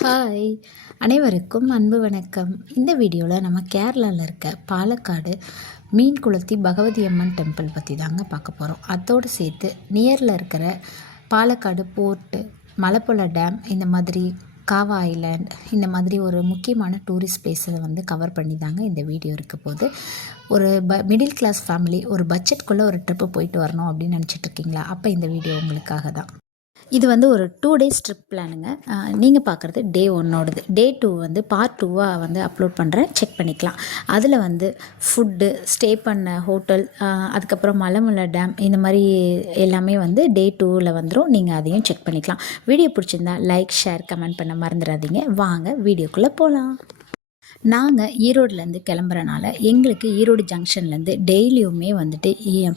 Hi, அனைவருக்கும் அன்பு வணக்கம். இந்த வீடியோவில் நம்ம கேரளாவில் இருக்க பாலக்காடு மீன் குளத்தி பகவதி அம்மன் டெம்பிள் பற்றி தாங்க பார்க்க போகிறோம். அதோடு சேர்த்து நியரில் இருக்கிற பாலக்காடு போர்ட்டு, மலப்புழா டேம், இந்த மாதிரி காவா ஐலாண்ட், இந்த மாதிரி ஒரு முக்கியமான டூரிஸ்ட் பிளேஸை கவர் பண்ணி தாங்க இந்த வீடியோ இருக்க போது. ஒரு மிடில் கிளாஸ் ஃபேமிலி ஒரு பட்ஜெட்குள்ளே ஒரு ட்ரிப்பு போயிட்டு வரணும் அப்படின்னு நினச்சிட்ருக்கீங்களா? அப்போ இந்த வீடியோ உங்களுக்காக தான். இது ஒரு 2 டேஸ் ட்ரிப் பிளானுங்க. நீங்கள் பார்க்குறது டே 1ஓடது. டே 2 பார்ட் 2வாக அப்லோட் பண்ணுறேன், செக் பண்ணிக்கலாம். அதில் ஃபுட்டு, ஸ்டே பண்ண ஹோட்டல், அதுக்கப்புறம் மலமுலா டேம், இந்த மாதிரி எல்லாமே டே 2ல் வந்துடும். நீங்கள் அதையும் செக் பண்ணிக்கலாம். வீடியோ பிடிச்சிருந்தா லைக், ஷேர், கமெண்ட் பண்ண மறந்துடாதீங்க. வாங்க வீடியோக்குள்ளே போகலாம். நாங்கள் ஈரோடுலேருந்து கிளம்புறனால எங்களுக்கு ஈரோடு ஜங்ஷன்லேருந்து டெய்லியுமே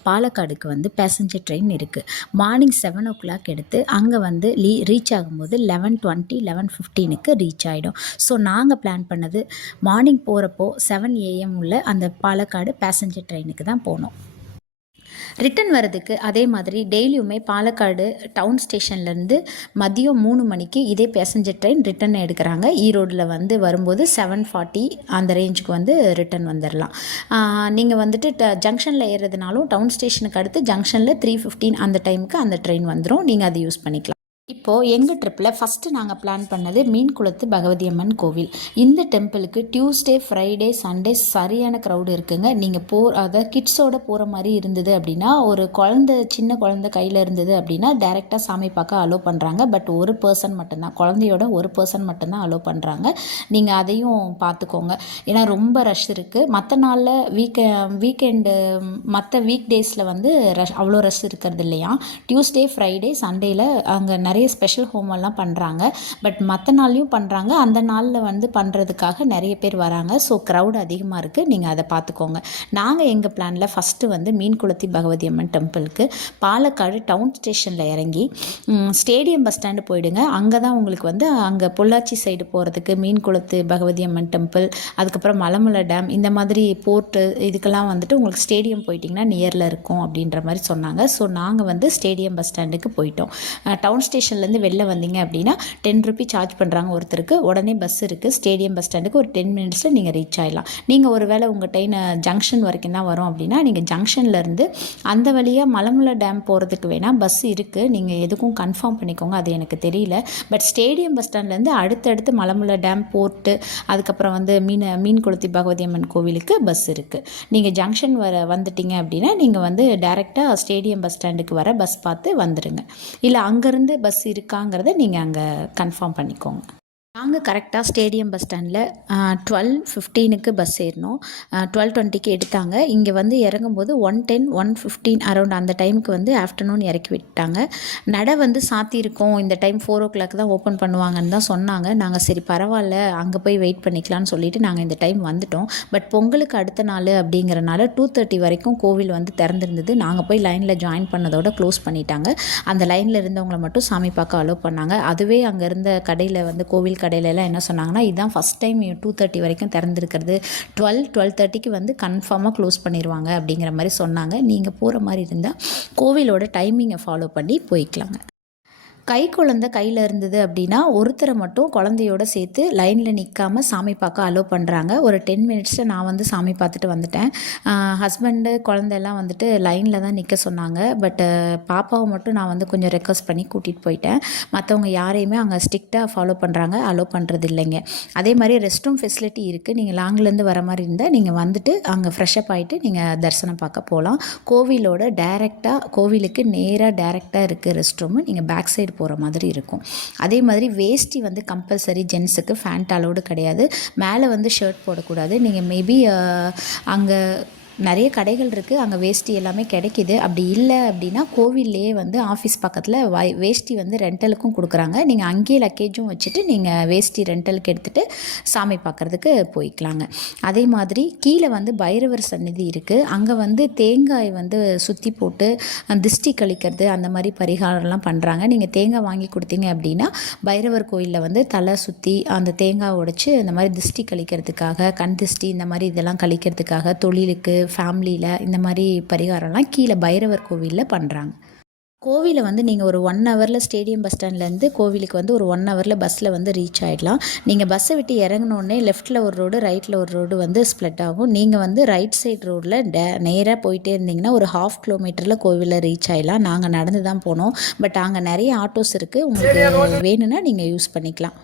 பாலக்காடுக்கு பேசஞ்சர் ட்ரெயின் இருக்குது. மார்னிங் 7 o'clock எடுத்து அங்கே ரீச் ஆகும்போது 11:20, 11:15க்கு ரீச் ஆகிடும். ஸோ நாங்கள் பிளான் பண்ணது மார்னிங் போகிறப்போ 7 AM உள்ள அந்த பாலக்காடு பேசஞ்சர் ட்ரெயினுக்கு தான் போனோம். ரிட்டன் வரதுக்கு அதே மாதிரி டெய்லியுமே பாலக்காடு டவுன் ஸ்டேஷன்லேருந்து மதியம் 3 மணிக்கு இதே பேசஞ்சர் ட்ரெயின் ரிட்டன் எடுக்கிறாங்க. ஈரோடில் வரும்போது 7:40 அந்த ரேஞ்சுக்கு ரிட்டன் வந்துடலாம். நீங்கள் ஜங்ஷனில் ஏறுறதுனாலும் டவுன் ஸ்டேஷனுக்கு அடுத்து ஜங்ஷனில் 3:15 அந்த டைமுக்கு அந்த ட்ரெயின் வந்துடும். நீங்கள் அதை யூஸ் பண்ணிக்கலாம். இப்போது எங்கள் ட்ரிப்பில் ஃபஸ்ட்டு நாங்கள் பிளான் பண்ணது மீன் குளத்து பகவதி அம்மன் கோவில். இந்த டெம்பிளுக்கு டியூஸ்டே, ஃப்ரைடே, சண்டே சரியான க்ரௌடு இருக்குங்க. நீங்கள் அதாவது கிட்ஸோடு போகிற மாதிரி இருந்தது அப்படின்னா, ஒரு சின்ன குழந்தை கையில் இருந்தது அப்படின்னா டைரெக்டாக சாமி பார்க்க அலோவ் பண்ணுறாங்க. பட் ஒரு பர்சன் மட்டும்தான், குழந்தையோட ஒரு பர்சன் மட்டும்தான் அலோவ் பண்ணுறாங்க. நீங்கள் அதையும் பார்த்துக்கோங்க. ஏன்னா ரொம்ப ரஷ் இருக்குது. மற்ற நாளில் வீக்கெண்டு மற்ற வீக் டேஸில் ரஷ் அவ்வளோ ரஷ் இருக்கிறது இல்லையா. டியூஸ்டே, ஃப்ரைடே, சண்டேயில் அங்கே நிறைய ஸ்பெஷல் ஹோமெல்லாம் பண்ணுறாங்க. பட் மற்ற நாள்லையும் பண்ணுறாங்க. அந்த நாளில் பண்ணுறதுக்காக நிறைய பேர் வராங்க. ஸோ க்ரௌட் அதிகமாக இருக்குது. நீங்கள் அதை பார்த்துக்கோங்க. நாங்கள் எங்கள் பிளானில் ஃபஸ்ட்டு மீன் குளத்தி பகவதி அம்மன் டெம்பிளுக்கு பாலக்காடு டவுன் ஸ்டேஷனில் இறங்கி ஸ்டேடியம் பஸ் ஸ்டாண்டு போயிடுங்க. அங்கே தான் உங்களுக்கு அங்கே பொள்ளாச்சி சைடு போகிறதுக்கு மீன் குளத்து பகவதி அம்மன் டெம்பிள், அதுக்கப்புறம் மலமுலா டேம், இந்த மாதிரி போர்ட்டு, இதுக்கெல்லாம் உங்களுக்கு ஸ்டேடியம் போயிட்டிங்கன்னா நியரில் இருக்கும் அப்படின்ற மாதிரி சொன்னாங்க. ஸோ நாங்கள் ஸ்டேடியம் பஸ் ஸ்டாண்டுக்கு போயிட்டோம். டவுன் ஸ்டேஷன்லேருந்து வெளில வந்தீங்க அப்படின்னா 10 ரூபி சார்ஜ் பண்ணுறாங்க ஒருத்தருக்கு. உடனே பஸ் இருக்குது ஸ்டேடியம் பஸ் ஸ்டாண்டுக்கு. ஒரு 10 minutesல நீங்கள் ரீச் ஆகிடலாம். நீங்கள் ஒரு வேளை உங்கள் ட்ரெயின் ஜங்ஷன் வரைக்கும் தான் வரும் அப்படின்னா நீங்கள் ஜங்ஷன்லேருந்து அந்த வழியாக மலமுலா டேம் போகிறதுக்கு வேணால் பஸ் இருக்குது. நீங்கள் எதுக்கும் கன்ஃபார்ம் பண்ணிக்கோங்க, அது எனக்கு தெரியல. பட் ஸ்டேடியம் பஸ் ஸ்டாண்ட்லேருந்து அடுத்தடுத்து மலமுலா டேம், போர்ட்டு, அதுக்கப்புறம் மீன் குளத்தி பகவதி அம்மன் கோவிலுக்கு பஸ் இருக்குது. நீங்கள் ஜங்ஷன் வந்துட்டீங்க அப்படின்னா நீங்கள் டேரெக்டாக ஸ்டேடியம் பஸ் ஸ்டாண்டுக்கு வர பஸ் பார்த்து வந்துடுங்க. இல்லை அங்கேருந்து பஸ் இருக்காங்கிறத நீங்கள் அங்கே கன்ஃபார்ம் பண்ணிக்கோங்க. நாங்கள் கரெக்டாக ஸ்டேடியம் பஸ் ஸ்டாண்டில் 12:15க்கு பஸ் ஏறினோம். 12:20க்கு எடுத்தாங்க. இங்கே இறங்கும்போது 1:10, 1:15 அரௌண்ட் அந்த டைமுக்கு ஆஃப்டர்நூன் இறக்கி விட்டாங்க. நடை சாத்தியிருக்கோம், இந்த டைம் 4 o'clock தான் ஓப்பன் பண்ணுவாங்கன்னு தான் சொன்னாங்க. நாங்கள் சரி பரவாயில்ல, அங்கே போய் வெயிட் பண்ணிக்கலாம்னு சொல்லிவிட்டு நாங்கள் இந்த டைம் வந்துட்டோம். பட் பொங்கலுக்கு அடுத்த நாள் அப்படிங்கிறனால 2:30 வரைக்கும் கோவில் திறந்துருந்தது. நாங்கள் போய் லைனில் ஜாயின் பண்ணதோடு க்ளோஸ் பண்ணிட்டாங்க. அந்த லைனில் இருந்தவங்களை மட்டும் சாமி பார்க்க அலோவ் பண்ணாங்க. அதுவே அங்கே இருந்த கடையில் கோவில் கடையிலலாம் என்ன சொன்னாங்கன்னா, இதுதான் ஃபஸ்ட் டைம் 2:30 வரைக்கும் திறந்துருக்கிறது, 12:30க்கு கன்ஃபார்மாக க்ளோஸ் பண்ணிடுவாங்க அப்படிங்கிற மாதிரி சொன்னாங்க. நீங்கள் போகிற மாதிரி இருந்தால் கோவிலோட டைமிங்கை ஃபாலோ பண்ணி போய்க்கலாங்க. குழந்தை கையில் இருந்தது அப்படின்னா ஒருத்தரை மட்டும் குழந்தையோடு சேர்த்து லைனில் நிற்காமல் சாமி பார்க்க அலோவ் பண்ணுறாங்க. ஒரு 10 minutesல நான் சாமி பார்த்துட்டு வந்துட்டேன். ஹஸ்பண்டு குழந்தையெல்லாம் லைனில் தான் நிற்க சொன்னாங்க. பட் பாப்பாவை மட்டும் நான் கொஞ்சம் ரெக்வஸ்ட் பண்ணி கூட்டிகிட்டு போயிட்டேன். மற்றவங்க யாரையுமே அங்கே ஸ்ட்ரிக்டாக ஃபாலோ பண்ணுறாங்க, அலோவ் பண்ணுறது இல்லைங்க. அதே மாதிரி ரெஸ்ட் ரூம் ஃபெசிலிட்டி இருக்குது. நீங்கள் லாங்லேருந்து வர மாதிரி இருந்தால் நீங்கள் அங்கே ஃப்ரெஷ்அப் ஆகிட்டு நீங்கள் தரிசனம் பார்க்க போகலாம். கோவிலுக்கு நேராக டேரெக்டாக இருக்குது ரெஸ்ட் ரூமு. நீங்கள் பேக் சைடு போகிற மாதிரி இருக்கும். அதே மாதிரி வேஷ்டி கம்பல்சரி ஜென்ஸுக்கு, ஃபேண்ட் அலோடு கிடையாது. மேலே ஷர்ட் போடக்கூடாது. நீங்கள் மேபி அங்கே நிறைய கடைகள் இருக்குது, அங்கே வேஷ்டி எல்லாமே கிடைக்கிது. அப்படி இல்லை அப்படின்னா கோவில்லையே ஆஃபீஸ் பக்கத்தில் வேஷ்டி ரெண்டலுக்கும் கொடுக்குறாங்க. நீங்கள் அங்கேயே லக்கேஜும் வச்சுட்டு நீங்கள் வேஷ்டி ரெண்டலுக்கு எடுத்துகிட்டு சாமி பார்க்குறதுக்கு போய்க்கலாங்க. அதே மாதிரி கீழே பைரவர் சந்நிதி இருக்குது. அங்கே தேங்காய் சுற்றி போட்டு திஷ்டி கழிக்கிறது, அந்த மாதிரி பரிகாரம்லாம் பண்ணுறாங்க. நீங்கள் தேங்காய் வாங்கி கொடுத்தீங்க அப்படின்னா பைரவர் கோயிலில் தலை சுற்றி அந்த தேங்காய் உடைச்சி அந்த மாதிரி திஷ்டி கழிக்கிறதுக்காக, கண் திஷ்டி இந்த மாதிரி இதெல்லாம் கழிக்கிறதுக்காக, தொழிலுக்கு, ஃபேமிலியில் இந்த மாதிரி பரிகாரம்லாம் கீழே பைரவர் கோவிலில் பண்ணுறாங்க. கோவிலை வந்து நீங்கள் ஒரு 1 ஹவரில் ஸ்டேடியம் பஸ் ஸ்டாண்ட்லேருந்து கோவிலுக்கு வந்து ஒரு 1 ஹவரில் பஸ்ஸில் வந்து ரீச் ஆகிடலாம். நீங்கள் பஸ்ஸை விட்டு இறங்கினோடனே லெஃப்ட்டில் ஒரு ரோடு, ரைட்டில் ஒரு ரோடு வந்து ஸ்ப்ளிட் ஆகும். நீங்கள் வந்து ரைட் சைடு ரோடில் நேராக போயிட்டே இருந்தீங்கன்னா ஒரு 1/2 கிலோமீட்டரில் கோவிலில் ரீச் ஆகிடலாம். நாங்கள் நடந்து தான் போனோம். பட் அங்கே நிறைய ஆட்டோஸ் இருக்குது. உங்களுக்கு வேணும்னா நீங்கள் யூஸ் பண்ணிக்கலாம்.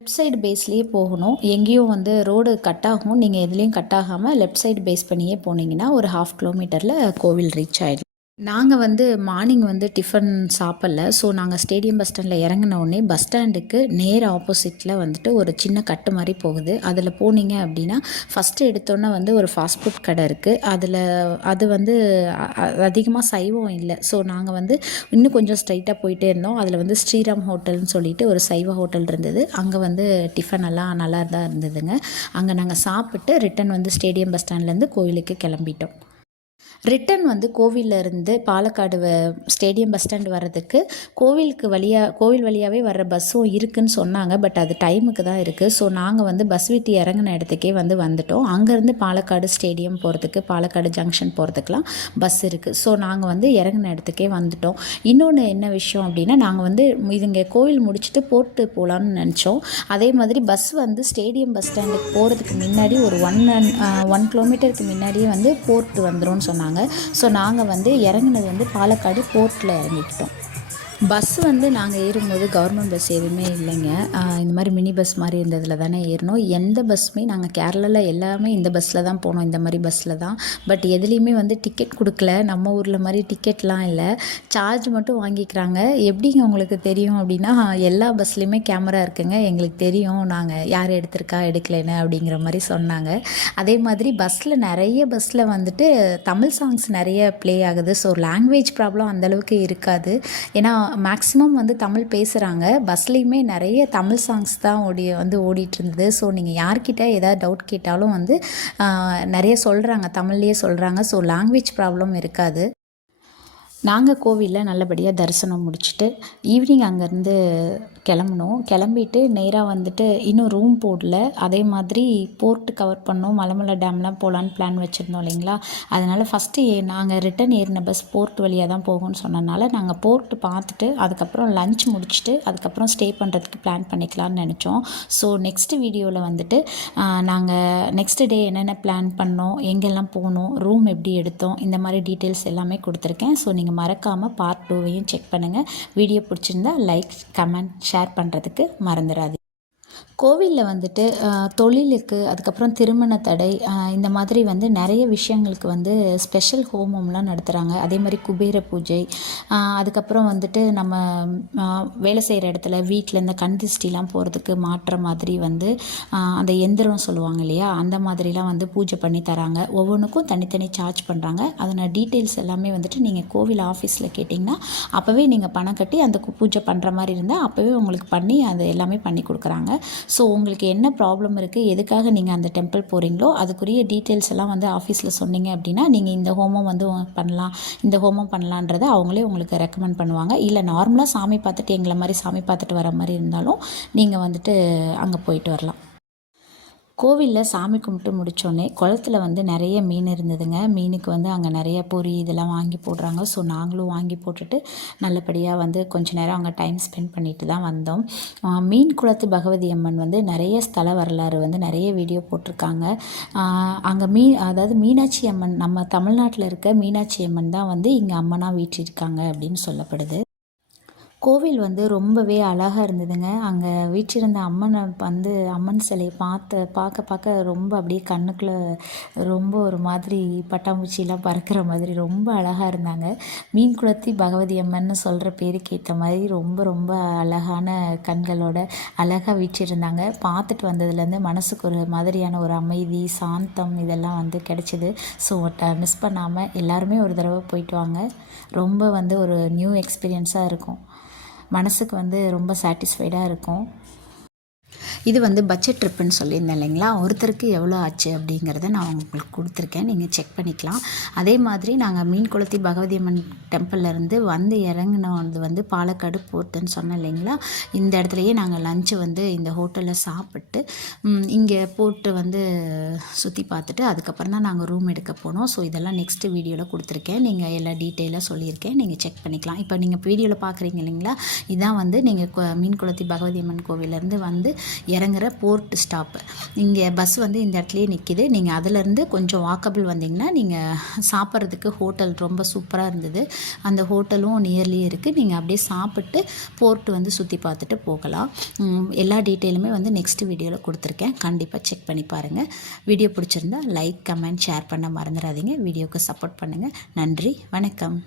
லெஃப்ட் சைடு பேஸ்லேயே போகணும். எங்கேயும் வந்து ரோடு கட் ஆகும். நீங்கள் எதுலேயும் கட் ஆகாமல் லெஃப்ட் சைடு பேஸ் பண்ணியே போனீங்கன்னா ஒரு 1/2 கிலோமீட்டரில் கோவில் ரீச் ஆகிடலாம். நாங்கள் வந்து மார்னிங் வந்து டிஃபன் சாப்பிடல. ஸோ நாங்கள் ஸ்டேடியம் பஸ் ஸ்டாண்டில் இறங்கினோடனே பஸ் ஸ்டாண்டுக்கு நேர் ஆப்போசிட்டில் வந்துட்டு ஒரு சின்ன கட்டு மாதிரி போகுது. அதில் போனீங்க அப்படின்னா ஃபஸ்ட்டு எடுத்தோன்னே வந்து ஒரு ஃபாஸ்ட் ஃபுட் கடை இருக்குது. அது வந்து அதிகமாக சைவம் இல்லை. ஸோ நாங்கள் வந்து இன்னும் கொஞ்சம் ஸ்ட்ரைட்டாக போயிட்டே இருந்தோம். அதில் வந்து ஸ்ரீராம் ஹோட்டல்னு சொல்லிட்டு ஒரு சைவ ஹோட்டல் இருந்தது. அங்கே வந்து டிஃபன் எல்லாம் நல்லா தான் இருந்ததுங்க. அங்கே நாங்கள் சாப்பிட்டு ரிட்டன் வந்து ஸ்டேடியம் பஸ் ஸ்டாண்ட்லேருந்து கோவிலுக்கு கிளம்பிட்டோம். ரிட்டன் வந்து கோவிலிருந்து பாலக்காடு ஸ்டேடியம் பஸ் ஸ்டாண்ட் வர்றதுக்கு கோவில் வழியாகவே வர்ற பஸ்ஸும் இருக்குதுன்னு சொன்னாங்க. பட் அது டைமுக்கு தான் இருக்குது. ஸோ நாங்கள் வந்து பஸ் விட்டு இறங்கின இடத்துக்கே வந்துட்டோம். அங்கேருந்து பாலக்காடு ஸ்டேடியம் போகிறதுக்கு, பாலக்காடு ஜங்ஷன் போகிறதுக்கெலாம் பஸ் இருக்குது. ஸோ நாங்கள் வந்து இறங்கின இடத்துக்கே வந்துட்டோம். இன்னொன்று என்ன விஷயம் அப்படின்னா, நாங்கள் வந்து இதுங்க கோவில் முடிச்சுட்டு போட்டு போகலான்னு நினச்சோம். அதே மாதிரி பஸ் வந்து ஸ்டேடியம் பஸ் ஸ்டாண்டுக்கு போகிறதுக்கு முன்னாடி ஒரு 1 கிலோமீட்டருக்கு முன்னாடியே வந்து போர்ட்டு வந்துடும் சொன்னாங்க. ஸோ நாங்கள் வந்து இறங்கினது வந்து பாலக்காடு போர்ட்டில் இறங்கிக்கிட்டோம். பஸ் வந்து நாங்கள் ஏறும்போது கவர்மெண்ட் பஸ் எதுவுமே இல்லைங்க. இந்த மாதிரி மினி பஸ் மாதிரி இருந்ததில் தானே ஏறினோம். எந்த பஸ்ஸுமே நாங்கள் கேரளாவில் எல்லாமே இந்த பஸ்ஸில் தான் போனோம், இந்த மாதிரி பஸ்ஸில் தான். பட் எதுலேயுமே வந்து டிக்கெட் கொடுக்கல. நம்ம ஊரில் மாதிரி டிக்கெட்லாம் இல்லை, சார்ஜ் மட்டும் வாங்கிக்கிறாங்க. எப்படிங்க உங்களுக்கு தெரியும் அப்படின்னா, எல்லா பஸ்லேயுமே கேமரா இருக்குங்க, எங்களுக்கு தெரியும் நாங்கள் யார் எடுத்திருக்கா எடுக்கலைன்னு அப்படிங்கிற மாதிரி சொன்னாங்க. அதே மாதிரி நிறைய பஸ்ஸில் வந்துட்டு தமிழ் சாங்ஸ் நிறைய ப்ளே ஆகுது. ஸோ லாங்குவேஜ் ப்ராப்ளம் அந்தளவுக்கு இருக்காது. ஏன்னா மேக்ஸிமம் வந்து தமிழ் பேசுகிறாங்க. பஸ்லேயுமே நிறைய தமிழ் சாங்ஸ் தான் ஓடிட்டு இருந்தது. ஸோ நீங்கள் யார்கிட்ட ஏதாவது டவுட் கேட்டாலும் வந்து நிறைய சொல்கிறாங்க, தமிழ்லேயே சொல்கிறாங்க. ஸோ லாங்குவேஜ் ப்ராப்ளம் இருக்காது. நாங்கள் கோவிலில் நல்லபடியாக தரிசனம் முடிச்சுட்டு ஈவினிங் அங்கேருந்து கிளம்பிட்டு நேராக வந்துட்டு இன்னும் ரூம் போடல. அதே மாதிரி போர்ட்டு கவர் பண்ணோம், மலைமலை டேம்லாம் போகலான்னு பிளான் வச்சுருந்தோம் இல்லைங்களா. அதனால் ஃபஸ்ட்டு நாங்கள் ரிட்டன் ஏறின பஸ் போர்ட் வழியாக தான் போகும்னு சொன்னனால நாங்கள் போர்ட்டு பார்த்துட்டு அதுக்கப்புறம் லஞ்ச் முடிச்சுட்டு அதுக்கப்புறம் ஸ்டே பண்ணுறதுக்கு பிளான் பண்ணிக்கலான்னு நினச்சோம். ஸோ நெக்ஸ்ட் வீடியோவில் வந்துட்டு நாங்கள் நெக்ஸ்ட் டே என்னென்ன பிளான் பண்ணோம், எங்கெல்லாம் போனோம், ரூம் எப்படி எடுத்தோம், இந்த மாதிரி டீட்டெயில்ஸ் எல்லாமே கொடுத்துருக்கேன். ஸோ நீங்கள் மறக்காமல் பார்ட் 2வையும் செக் பண்ணுங்கள். வீடியோ பிடிச்சிருந்தா லைக், கமெண்ட், ஷேர் பண்ணுறதுக்கு மறந்துடாதீங்க. கோவிலில் வந்துட்டு தொழிலுக்கு, அதுக்கப்புறம் திருமண தடை, இந்த மாதிரி வந்து நிறைய விஷயங்களுக்கு வந்து ஸ்பெஷல் ஹோமம்லாம் நடத்துகிறாங்க. அதே மாதிரி குபேர பூஜை, அதுக்கப்புறம் வந்துட்டு நம்ம வேலை செய்கிற இடத்துல வீட்டில் இந்த கண் திருஷ்டிலாம் போகிறதுக்கு மாற்ற மாதிரி வந்து அந்த எந்திரம் சொல்லுவாங்க இல்லையா, அந்த மாதிரிலாம் வந்து பூஜை பண்ணி தராங்க. ஒவ்வொன்றுக்கும் தனித்தனி சார்ஜ் பண்ணுறாங்க. அதனால் டீட்டெயில்ஸ் எல்லாமே வந்துட்டு நீங்கள் கோவில் ஆஃபீஸில் கேட்டிங்கன்னா அப்போவே நீங்கள் பணம் கட்டி அந்த பூஜை பண்ணுற மாதிரி இருந்தால் அப்போவே உங்களுக்கு பண்ணி அது எல்லாமே பண்ணி கொடுக்குறாங்க. ஸோ உங்களுக்கு என்ன ப்ராப்ளம் இருக்குது, எதுக்காக நீங்கள் அந்த டெம்பிள் போகிறீங்களோ அதுக்குரிய டீட்டெயில்ஸ் எல்லாம் வந்து ஆஃபீஸில் சொன்னீங்க அப்படின்னா நீங்கள் இந்த ஹோமம் வந்து பண்ணலாம், இந்த ஹோமம் பண்ணலான்றதை அவங்களே உங்களுக்கு ரெக்கமெண்ட் பண்ணுவாங்க. இல்லை நார்மலாக சாமி பார்த்துட்டு எங்களை மாதிரி சாமி பார்த்துட்டு வர மாதிரி இருந்தாலும் நீங்கள் வந்துட்டு அங்கே போயிட்டு வரலாம். கோவிலில் சாமி கும்பிட்டு முடித்தோடனே குளத்துல வந்து நிறைய மீன் இருந்ததுங்க. மீனுக்கு வந்து அங்கே நிறைய பொரி இதெல்லாம் வாங்கி போடுறாங்க. ஸோ நாங்களும் வாங்கி போட்டுட்டு நல்லபடியாக வந்து கொஞ்சம் நேரம் அங்கே டைம் ஸ்பெண்ட் பண்ணிட்டு தான் வந்தோம். மீன் குளத்து பகவதி அம்மன் வந்து நிறைய ஸ்தல வரலாறு வந்து நிறைய வீடியோ போட்டிருக்காங்க. அங்கே அதாவது மீனாட்சி அம்மன், நம்ம தமிழ்நாட்டில் இருக்க மீனாட்சி அம்மன் தான் வந்து இங்கே அம்மனாக வீற்றிருக்காங்க அப்படின்னு சொல்லப்படுது. கோவில் வந்து ரொம்பவே அழகாக இருந்ததுங்க. அங்கே வீற்றிருந்த அம்மனை வந்து அம்மன் சிலையை பார்க்க ரொம்ப அப்படியே கண்ணுக்குள்ளே ரொம்ப ஒரு மாதிரி பட்டாம்பூச்சிலாம் பறக்கிற மாதிரி ரொம்ப அழகாக இருந்தாங்க. மீன் குளத்தி பகவதி அம்மன்னு சொல்கிற பேருக்கு ஏற்ற மாதிரி ரொம்ப ரொம்ப அழகான கண்களோட அழகாக வீற்றிருந்தாங்க. பார்த்துட்டு வந்ததுலேருந்து மனசுக்கு ஒரு மாதிரியான ஒரு அமைதி, சாந்தம் இதெல்லாம் வந்து கிடச்சிது. ஸோ மிஸ் பண்ணாமல் எல்லாருமே ஒரு தடவை போயிட்டு வாங்க. ரொம்ப வந்து ஒரு நியூ எக்ஸ்பீரியன்ஸாக இருக்கும். மனசுக்கு வந்து ரொம்ப சாட்டிஸ்ஃபைடாக இருக்கும். இது வந்து பட்ஜெட் ட்ரிப்புன்னு சொல்லியிருந்தேன் இல்லைங்களா, ஒருத்தருக்கு எவ்வளோ ஆச்சு அப்படிங்கிறத நான் உங்களுக்கு கொடுத்துருக்கேன், நீங்கள் செக் பண்ணிக்கலாம். அதே மாதிரி நாங்கள் மீன்குளத்தி பகவதி அம்மன் டெம்பிள்லேருந்து வந்து இறங்கினது வந்து பாலக்காடு போர்ட்டுன்னு சொன்னேன் இல்லைங்களா, இந்த இடத்துலையே நாங்கள் லஞ்சு வந்து இந்த ஹோட்டலில் சாப்பிட்டு இங்கே போர்ட்டு வந்து சுற்றி பார்த்துட்டு அதுக்கப்புறம் தான் நாங்கள் ரூம் எடுக்க போனோம். ஸோ இதெல்லாம் நெக்ஸ்ட்டு வீடியோவில் கொடுத்துருக்கேன், நீங்கள் எல்லா டீட்டெயிலாக சொல்லியிருக்கேன், நீங்கள் செக் பண்ணிக்கலாம். இப்போ நீங்கள் வீடியோவில் பார்க்குறீங்க இல்லைங்களா, இதான் வந்து நீங்கள் மீன்குளத்தி பகவதி அம்மன் கோவிலேருந்து வந்து இறங்குற போர்ட் ஸ்டாப்பு. இங்கே பஸ் வந்து இந்த இடத்துலையே நிற்கிது. நீங்கள் அதிலேருந்து கொஞ்சம் வாக்கபிள் வந்தீங்கன்னா நீங்கள் சாப்பிட்றதுக்கு ஹோட்டல் ரொம்ப சூப்பராக இருந்தது, அந்த ஹோட்டலும் நியர்லியே இருக்குது. நீங்கள் அப்படியே சாப்பிட்டு போர்ட்டு வந்து சுற்றி பார்த்துட்டு போகலாம். எல்லா டீட்டெயிலுமே வந்து நெக்ஸ்ட் வீடியோவில் கொடுத்துருக்கேன், கண்டிப்பாக செக் பண்ணி பாருங்கள். வீடியோ பிடிச்சிருந்தா லைக், கமெண்ட், ஷேர் பண்ண மறந்துடாதீங்க. வீடியோவுக்கு சப்போர்ட் பண்ணுங்கள். நன்றி, வணக்கம்.